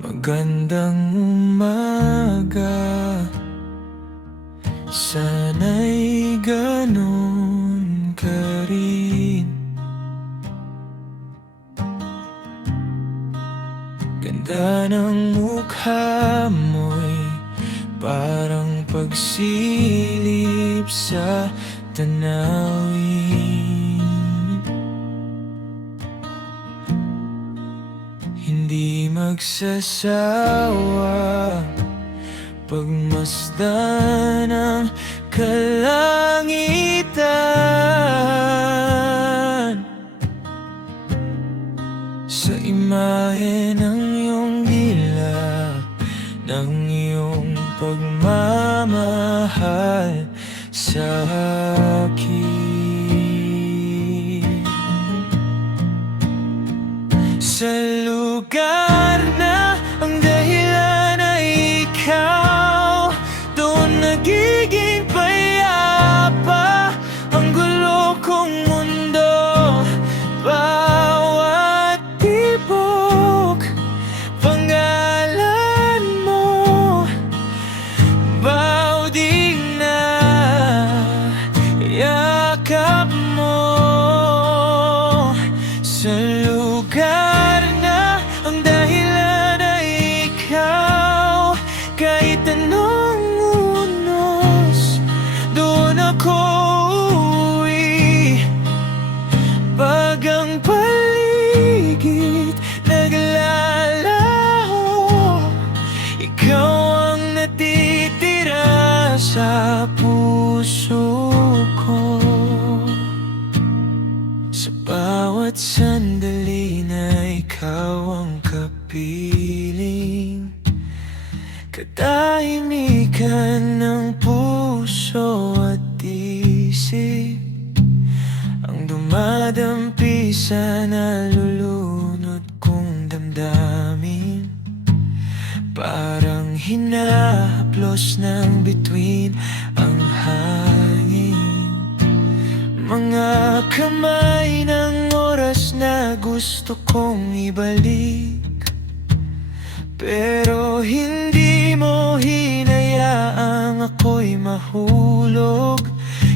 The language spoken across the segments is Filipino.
Magandang umaga, sana'y ganun ka rin. Ganda ng mukha mo'y parang pagsilip sa tanawin. Hindi magsasawa pagmasdan ng kalangitan, sa imahe ng iyong dilap, ng iyong pagmamahal sa akin. Sa lugar na ang dahilan ay ikaw, doon nagiging payapa ang gulo kong mundo. Bawat tibok, pangalan mo, bawdig na yakap mo. Sa lugar na ang dahilan ay ikaw, kahit anong unos, doon ako uwi. Pag ang paligid naglalaho, ikaw ang natitira sa puso ko. Sa bawat sandali na ikaw ang kapiling, katahimikan ng puso at isip, ang dumadampi sa nalulunod kong damdamin. Parang hinahaplos ng bituin ang hangin, mga kamay ng oras na gusto kong ibalik, pero hindi mo hinayaang ako'y mahulog.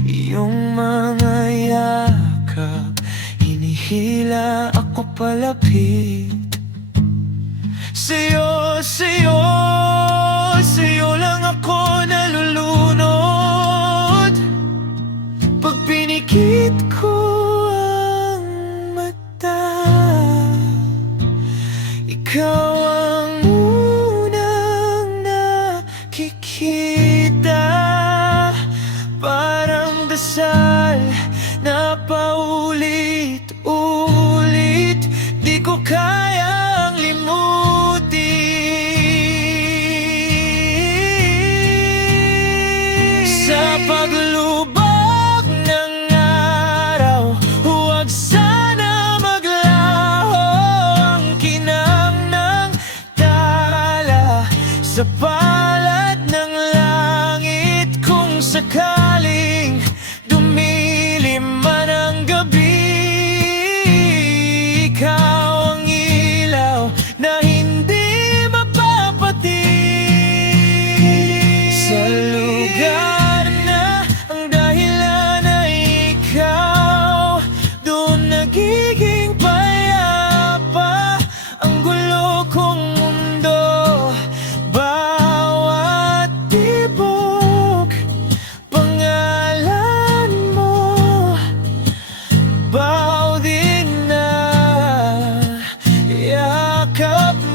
Iyong mga yakap, hinihila ako palapit. Sa'yo, sa'yo, sa'yo lang ako nalulunod. Pag pinikit ko ang mata, ikaw ang unang nakikita. Parang dasal na paulit-ulit, di ko kayang limutin. Sa paglubog ng araw, huwag sana maglaho ang kinang ng tala sa palad ng langit. Kung sakaling dumilim man ang gabi, ikaw ang ilaw na hindi mapapatid. Sa lugar na ang dahilan ay ikaw, doon nagiging payapa ang gulo kong mundo. Bawat tibok, pangalan mo, bawdig na yakap mo.